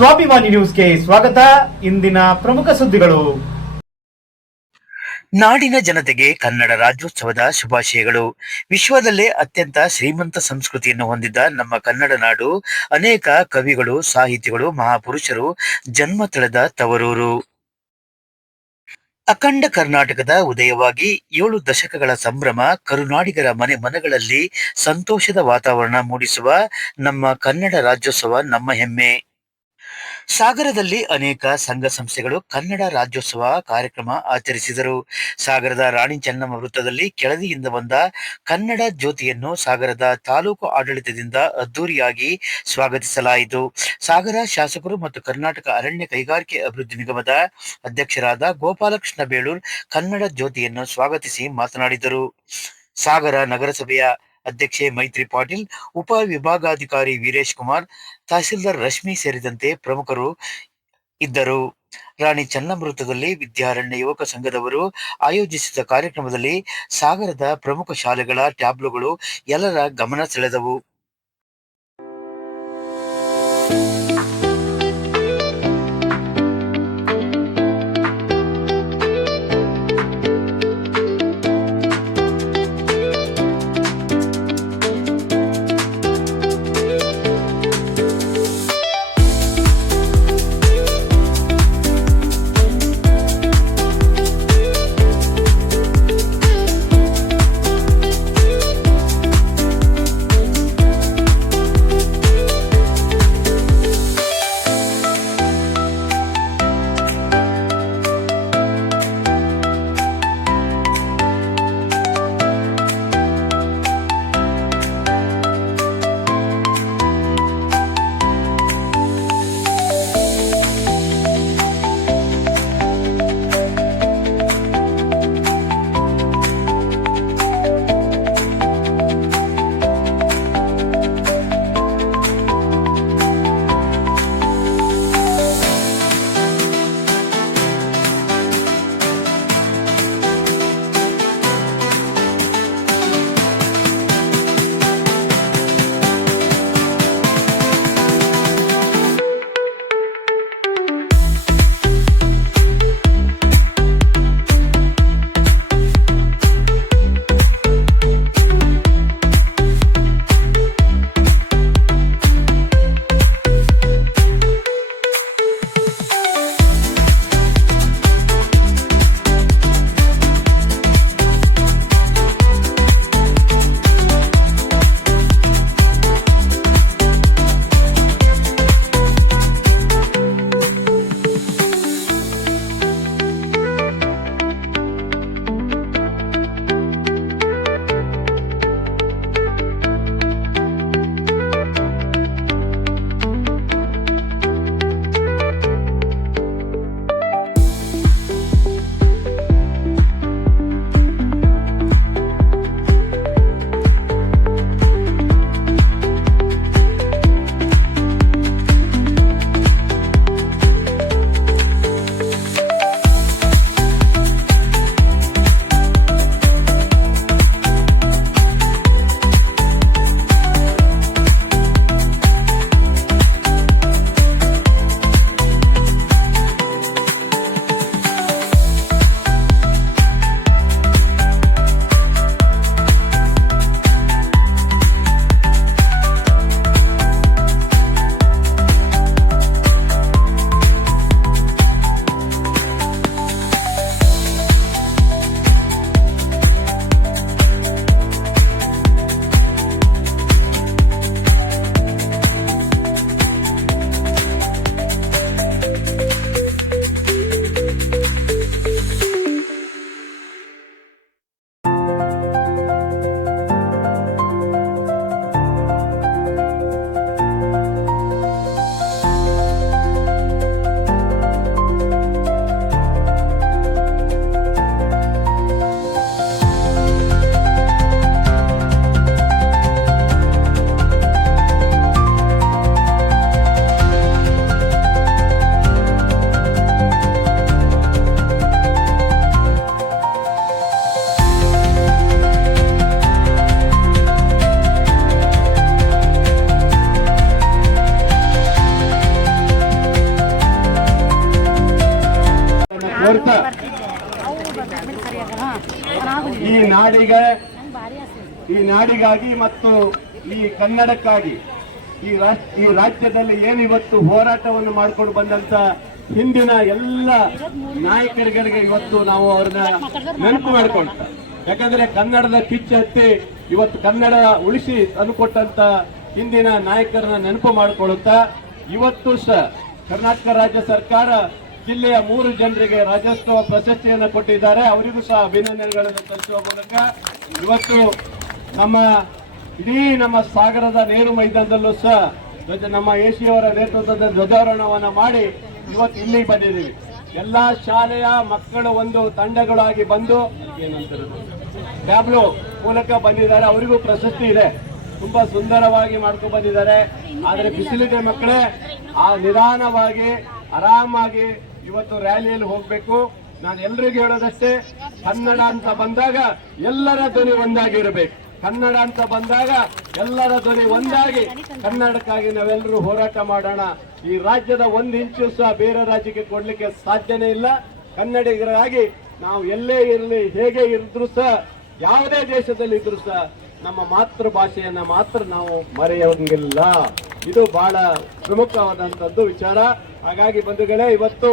ಸ್ವಾಭಿಮಾನಿ ನ್ಯೂಸ್ಗೆ ಸ್ವಾಗತ. ಇಂದಿನ ಪ್ರಮುಖ ಸುದ್ದಿಗಳು. ನಾಡಿನ ಜನತೆಗೆ ಕನ್ನಡ ರಾಜ್ಯೋತ್ಸವದ ಶುಭಾಶಯಗಳು. ವಿಶ್ವದಲ್ಲೇ ಅತ್ಯಂತ ಶ್ರೀಮಂತ ಸಂಸ್ಕೃತಿಯನ್ನು ಹೊಂದಿದ್ದ ನಮ್ಮ ಕನ್ನಡ ನಾಡು ಅನೇಕ ಕವಿಗಳು, ಸಾಹಿತಿಗಳು, ಮಹಾಪುರುಷರು ಜನ್ಮ ತಳೆದ ತವರೂರು. ಅಖಂಡ ಕರ್ನಾಟಕದ ಉದಯವಾಗಿ 7 ದಶಕಗಳ ಸಂಭ್ರಮ, ಕರುನಾಡಿಗರ ಮನೆ ಮನಗಳಲ್ಲಿ ಸಂತೋಷದ ವಾತಾವರಣ ಮೂಡಿಸುವ ನಮ್ಮ ಕನ್ನಡ ರಾಜ್ಯೋತ್ಸವ ನಮ್ಮ ಹೆಮ್ಮೆ. ಸಾಗರದಲ್ಲಿ ಅನೇಕ ಸಂಘ ಸಂಸ್ಥೆಗಳು ಕನ್ನಡ ರಾಜ್ಯೋತ್ಸವ ಕಾರ್ಯಕ್ರಮ ಆಚರಿಸಿದರು. ಸಾಗರದ ರಾಣಿ ಚೆನ್ನಮ್ಮ ವೃತ್ತದಲ್ಲಿ ಕೆಳದಿಯಿಂದ ಬಂದ ಕನ್ನಡ ಜ್ಯೋತಿಯನ್ನು ಸಾಗರದ ತಾಲೂಕು ಆಡಳಿತದಿಂದ ಅದ್ದೂರಿಯಾಗಿ ಸ್ವಾಗತಿಸಲಾಯಿತು. ಸಾಗರ ಶಾಸಕರು ಮತ್ತು ಕರ್ನಾಟಕ ಅರಣ್ಯ ಕೈಗಾರಿಕೆ ಅಭಿವೃದ್ಧಿ ನಿಗಮದ ಅಧ್ಯಕ್ಷರಾದ ಗೋಪಾಲಕೃಷ್ಣ ಬೇಳೂರ್ ಕನ್ನಡ ಜ್ಯೋತಿಯನ್ನು ಸ್ವಾಗತಿಸಿ ಮಾತನಾಡಿದರು. ಸಾಗರ ನಗರಸಭೆಯ ಅಧ್ಯಕ್ಷೆ ಮೈತ್ರಿ ಪಾಟೀಲ್, ಉಪ ವಿಭಾಗಾಧಿಕಾರಿ ವೀರೇಶ್ ಕುಮಾರ್, ತಹಸೀಲ್ದಾರ್ ರಶ್ಮಿ ಸೇರಿದಂತೆ ಪ್ರಮುಖರು ಇದ್ದರು. ರಾಣಿ ಚೆನ್ನಮ್ಮ ವೃತ್ತದಲ್ಲಿ ವಿದ್ಯಾರಣ್ಯ ಯುವಕ ಸಂಘದವರು ಆಯೋಜಿಸಿದ ಕಾರ್ಯಕ್ರಮದಲ್ಲಿ ಸಾಗರದ ಪ್ರಮುಖ ಶಾಲೆಗಳ ಟ್ಯಾಬ್ಲೋಗಳು ಎಲ್ಲರ ಗಮನ ಸೆಳೆದವು. ಕೋರ್ತಾ ಈ ನಾಡಿಗಾಗಿ ಮತ್ತು ಈ ಕನ್ನಡಕ್ಕಾಗಿ ಈ ರಾಜ್ಯದಲ್ಲಿ ಏನಿವತ್ತು ಹೋರಾಟವನ್ನು ಮಾಡಿಕೊಂಡು ಬಂದಂತ ಹಿಂದಿನ ಎಲ್ಲ ನಾಯಕರುಗಳಿಗೆ ಇವತ್ತು ನಾವು ಅವ್ರನ್ನ ನೆನಪು ಮಾಡ್ಕೊಳ್ತ. ಯಾಕಂದ್ರೆ ಕನ್ನಡದ ಕಿಚ್ಚು ಹತ್ತಿ ಇವತ್ತು ಕನ್ನಡ ಉಳಿಸಿ ತಂದುಕೊಟ್ಟಂತ ಹಿಂದಿನ ನಾಯಕರನ್ನ ನೆನಪು ಮಾಡಿಕೊಳ್ಳುತ್ತಾ ಇವತ್ತು ಕರ್ನಾಟಕ ರಾಜ್ಯ ಸರ್ಕಾರ ಜಿಲ್ಲೆಯ 3 ಜನರಿಗೆ ರಾಜ್ಯೋತ್ಸವ ಪ್ರಶಸ್ತಿಯನ್ನು ಕೊಟ್ಟಿದ್ದಾರೆ. ಅವರಿಗೂ ಸಹ ಅಭಿನಂದನೆಗಳನ್ನು ಸಲ್ಲಿಸುವ ಮೂಲಕ ಇವತ್ತು ನಮ್ಮ ಸಾಗರದ ನೆಹರು ಮೈದಾನದಲ್ಲೂ ಸಹ ನಮ್ಮ ಎಸಿಯವರ ನೇತೃತ್ವದ ಧ್ವಜಾರೋಹಣವನ್ನು ಮಾಡಿ ಇವತ್ತು ಇಲ್ಲಿ ಬಂದಿದ್ದೀವಿ. ಎಲ್ಲಾ ಶಾಲೆಯ ಮಕ್ಕಳು ಒಂದು ತಂಡಗಳಾಗಿ ಬಂದು ಏನಂತಾರೆ ಟ್ಯಾಬ್ಲೋ ಮೂಲಕ ಬಂದಿದ್ದಾರೆ. ಅವರಿಗೂ ಪ್ರಶಸ್ತಿ ಇದೆ. ತುಂಬಾ ಸುಂದರವಾಗಿ ಮಾಡ್ಕೊಂಡು ಬಂದಿದ್ದಾರೆ. ಆದ್ರೆ ಬಿಸಿಲಿದೆ ಮಕ್ಕಳೇ, ಆ ನಿಧಾನವಾಗಿ ಆರಾಮಾಗಿ ಇವತ್ತು ರ್ಯಾಲಿಯಲ್ಲಿ ಹೋಗ್ಬೇಕು. ನಾನು ಎಲ್ರಿಗೂ ಹೇಳೋದಷ್ಟೇ, ಕನ್ನಡ ಅಂತ ಬಂದಾಗ ಎಲ್ಲರ ಧ್ವನಿ ಒಂದಾಗಿರಬೇಕು. ಕನ್ನಡ ಅಂತ ಬಂದಾಗ ಎಲ್ಲರ ಧ್ವನಿ ಒಂದಾಗಿ ಕನ್ನಡಕ್ಕಾಗಿ ನಾವೆಲ್ಲರೂ ಹೋರಾಟ ಮಾಡೋಣ. ಈ ರಾಜ್ಯದ 1 ಇಂಚು ಸಹ ಬೇರೆ ರಾಜ್ಯಕ್ಕೆ ಕೊಡ್ಲಿಕ್ಕೆ ಸಾಧ್ಯನೇ ಇಲ್ಲ. ಕನ್ನಡಿಗರಾಗಿ ನಾವು ಎಲ್ಲೇ ಇರಲಿ, ಹೇಗೆ ಇದ್ರೂ ಸಹ, ಯಾವುದೇ ದೇಶದಲ್ಲಿ ಇದ್ರೂ ಸಹ ನಮ್ಮ ಮಾತೃಭಾಷೆಯನ್ನ ಮಾತ್ರ ನಾವು ಮರೆಯೋಂಗಿಲ್ಲ. ಇದು ಬಹಳ ಪ್ರಮುಖವಾದಂತದ್ದು ವಿಚಾರ. ಹಾಗಾಗಿ ಬಂಧುಗಳೇ, ಇವತ್ತು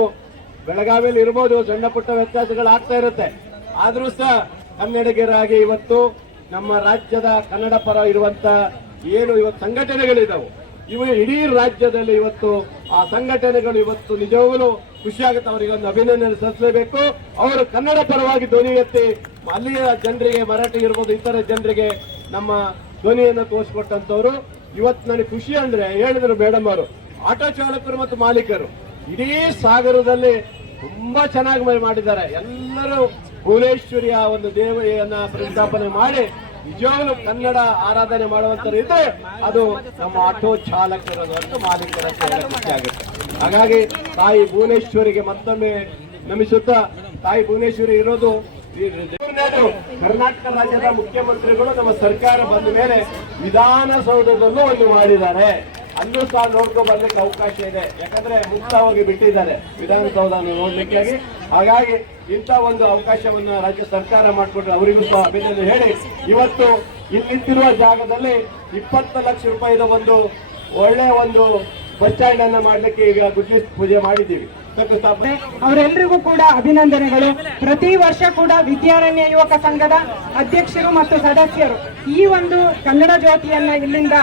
ಬೆಳಗಾವಿಯಲ್ಲಿ ಇರ್ಬೋದು, ಸಣ್ಣ ಪುಟ್ಟ ವ್ಯತ್ಯಾಸಗಳು ಆಗ್ತಾ ಇರುತ್ತೆ. ಆದ್ರೂ ಸಹ ಕನ್ನಡಿಗರಾಗಿ ಇವತ್ತು ನಮ್ಮ ರಾಜ್ಯದ ಕನ್ನಡ ಪರ ಇರುವಂತ ಏನು ಇವತ್ತು ಸಂಘಟನೆಗಳಿದಾವೆ, ಇವು ಇಡೀ ರಾಜ್ಯದಲ್ಲಿ ಇವತ್ತು ಆ ಸಂಘಟನೆಗಳು ಇವತ್ತು ನಿಜವಾಗಲೂ ಖುಷಿ ಆಗುತ್ತೆ. ಅವರಿಗೆ ಒಂದು ಅಭಿನಂದನೆ ಸಲ್ಲಿಸಲೇಬೇಕು. ಅವರು ಕನ್ನಡ ಪರವಾಗಿ ಧ್ವನಿ ಎತ್ತಿ ಅಲ್ಲಿಯ ಜನರಿಗೆ, ಮರಾಠಿ ಇರ್ಬೋದು, ಇತರ ಜನರಿಗೆ ನಮ್ಮ ಧ್ವನಿಯನ್ನು ತೋರಿಸ್ಕೊಟ್ಟಂತವ್ರು. ಇವತ್ತು ನನಗೆ ಖುಷಿ ಅಂದ್ರೆ, ಹೇಳಿದ್ರು ಮೇಡಮ್ ಅವರು, ಆಟೋ ಚಾಲಕರು ಮತ್ತು ಮಾಲೀಕರು ಇಡೀ ಸಾಗರದಲ್ಲಿ ತುಂಬಾ ಚೆನ್ನಾಗಿ ಮಾಡಿದ್ದಾರೆ. ಎಲ್ಲರೂ ಭುವನೇಶ್ವರಿಯ ಒಂದು ದೇವಿಯನ್ನ ಪ್ರತಿಷ್ಠಾಪನೆ ಮಾಡಿ ನಿಜವಾಗ್ಲೂ ಕನ್ನಡ ಆರಾಧನೆ ಮಾಡುವಂತರು ಇದ್ರೆ ಅದು ನಮ್ಮ ಆಟೋ ಚಾಲಕರ ಮತ್ತು ಮಾಲೀಕರ ಖುಷಿ ಆಗುತ್ತೆ. ಹಾಗಾಗಿ ತಾಯಿ ಭುವನೇಶ್ವರಿಗೆ ಮತ್ತೊಮ್ಮೆ ನಮಿಸುತ್ತಾ, ತಾಯಿ ಭುವನೇಶ್ವರಿ ಇರೋದು ಕರ್ನಾಟಕ ರಾಜ್ಯದ ಮುಖ್ಯಮಂತ್ರಿಗಳು ನಮ್ಮ ಸರ್ಕಾರ ಬಂದ ಮೇಲೆ ವಿಧಾನಸೌಧದಲ್ಲೂ ಒಂದು ಮಾಡಿದ್ದಾರೆ. ಅಲ್ಲೂ ಸಹ ನೋಡ್ಕೊಂಡು ಬರ್ಲಿಕ್ಕೆ ಅವಕಾಶ ಇದೆ. ಯಾಕಂದ್ರೆ ಮುಕ್ತವಾಗಿ ಬಿಟ್ಟಿದ್ದಾರೆ ವಿಧಾನಸೌಧ ನೋಡ್ಲಿಕ್ಕೆ. ಹಾಗಾಗಿ ಇಂಥ ಒಂದು ಅವಕಾಶವನ್ನ ರಾಜ್ಯ ಸರ್ಕಾರ ಮಾಡಿಕೊಟ್ರೆ ಅವರಿಗೂ ಸಹ ಅಭಿನಂದನೆ ಹೇಳಿ, ಇವತ್ತು ಇಲ್ಲಿರುವ ಜಾಗದಲ್ಲಿ 20 ಲಕ್ಷ ರೂಪಾಯಿದ ಒಂದು ಒಳ್ಳೆ ಒಂದು ಬಸ್ ಸ್ಟ್ಯಾಂಡ್ ಅನ್ನ ಮಾಡ್ಲಿಕ್ಕೆ ಈಗ ಗುಡ್ಲಿಸ್ಟ್ ಪೂಜೆ ಮಾಡಿದ್ದೀವಿ. ಅವರೆಲ್ಲರಿಗೂ ಕೂಡ ಅಭಿನಂದನೆಗಳು. ಪ್ರತಿ ವರ್ಷ ಕೂಡ ವಿದ್ಯಾರಣ್ಯ ಯುವಕ ಸಂಘದ ಅಧ್ಯಕ್ಷರು ಮತ್ತು ಸದಸ್ಯರು ಈ ಒಂದು ಕನ್ನಡ ಜ್ಯೋತಿಯನ್ನ ಇಲ್ಲಿಂದ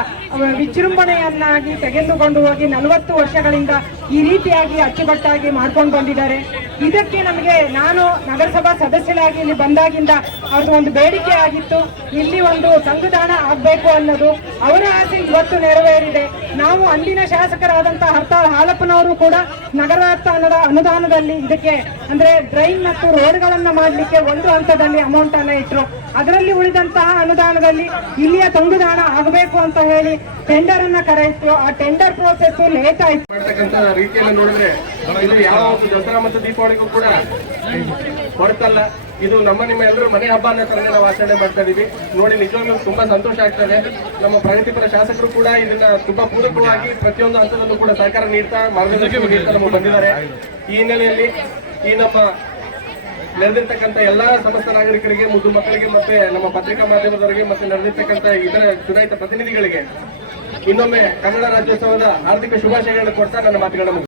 ವಿಜೃಂಭಣೆಯನ್ನಾಗಿ ತೆಗೆದುಕೊಂಡು ಹೋಗಿ 40 ವರ್ಷಗಳಿಂದ ಈ ರೀತಿಯಾಗಿ ಅಚ್ಚುಕಟ್ಟಾಗಿ ಮಾಡ್ಕೊಂಡು ಬಂದಿದ್ದಾರೆ. ಇದಕ್ಕೆ ನಮಗೆ, ನಾನು ನಗರಸಭಾ ಸದಸ್ಯರಾಗಿ ಇಲ್ಲಿ ಬಂದಾಗಿಂದ ಅವ್ರದ್ದು ಒಂದು ಬೇಡಿಕೆ ಆಗಿತ್ತು, ಇಲ್ಲಿ ಒಂದು ಸಂವಿಧಾನ ಆಗ್ಬೇಕು ಅನ್ನೋದು. ಅವರ ಆಸೆ ಇವತ್ತು ನೆರವೇರಿದೆ. ನಾವು ಅಂದಿನ ಶಾಸಕರಾದಂತಹ ಹರ್ತಾಳ್ ಹಾಲಪ್ಪನವರು ಕೂಡ ನಗರಾರ್ಥ ಅನುದಾನದಲ್ಲಿ ಇದಕ್ಕೆ ಅಂದ್ರೆ ಡ್ರೈನ್ ಮತ್ತು ರೋಡ್ಗಳನ್ನ ಮಾಡಲಿಕ್ಕೆ ಒಂದು ಹಂತದಲ್ಲಿ ಅಮೌಂಟ್ ಅನ್ನ ಇಟ್ಟರು. ಅದರಲ್ಲಿ ಉಳಿದಂತಹ ಅನುದಾನದಲ್ಲಿ ಇಲ್ಲಿಯ ಸಂವಿಧಾನ ಆಗಬೇಕು ಅಂತ ಹೇಳಿ ಟೆಂಡರ್ ಅನ್ನ ಕರೆಯಿತು. ಆ ಟೆಂಡರ್ ಪ್ರೋಸೆಸ್ ಲೇಟ್ ಆಯ್ತು. ರೀತಿಯಲ್ಲಿ ನೋಡಿದ್ರೆ ಇದು ಯಾವ ದಸರಾ ಮತ್ತು ದೀಪಾವಳಿಗೂ ಕೂಡ ಹೊರತಲ್ಲ. ಇದು ನಿಮ್ಮ ಎಲ್ಲರೂ ಮನೆ ಹಬ್ಬ ಅನ್ನೋ ತರ ನಾವು ಆಚರಣೆ ಮಾಡ್ತಾ ಇದೀವಿ. ನೋಡಿ, ನಿಜವಾಗ್ಲೂ ತುಂಬಾ ಸಂತೋಷ ಆಗ್ತದೆ. ನಮ್ಮ ಪ್ರಗತಿಪರ ಶಾಸಕರು ಕೂಡ ಇದನ್ನ ತುಂಬಾ ಪೂರಕವಾಗಿ ಪ್ರತಿಯೊಂದು ಹಂತದಲ್ಲೂ ಕೂಡ ಸಹಕಾರ ನೀಡ್ತಾ, ಮಾರ್ಗದರ್ಶನ ನೀಡ್ತಾ ನಮಗೆ ಬಂದಿದ್ದಾರೆ. ಈ ಹಿನ್ನೆಲೆಯಲ್ಲಿ ಈ ನಮ್ಮ ನಡೆದಿರ್ತಕ್ಕಂಥ ಎಲ್ಲಾ ಸಮಸ್ತ ನಾಗರಿಕರಿಗೆ, ಮುದ್ದು ಮಕ್ಕಳಿಗೆ, ಮತ್ತೆ ನಮ್ಮ ಪತ್ರಿಕಾ ಮಾಧ್ಯಮದವರಿಗೆ, ಮತ್ತೆ ನಡೆದಿರ್ತಕ್ಕಂಥ ಇತರ ಚುನಾಯಿತ ಪ್ರತಿನಿಧಿಗಳಿಗೆ ಇನ್ನೊಮ್ಮೆ ಕನ್ನಡ ರಾಜ್ಯೋತ್ಸವದ ಹಾರ್ದಿಕ ಶುಭಾಶಯಗಳನ್ನು ಕೊಡ್ತಾ ನನ್ನ ಮಾತುಗಳನ್ನು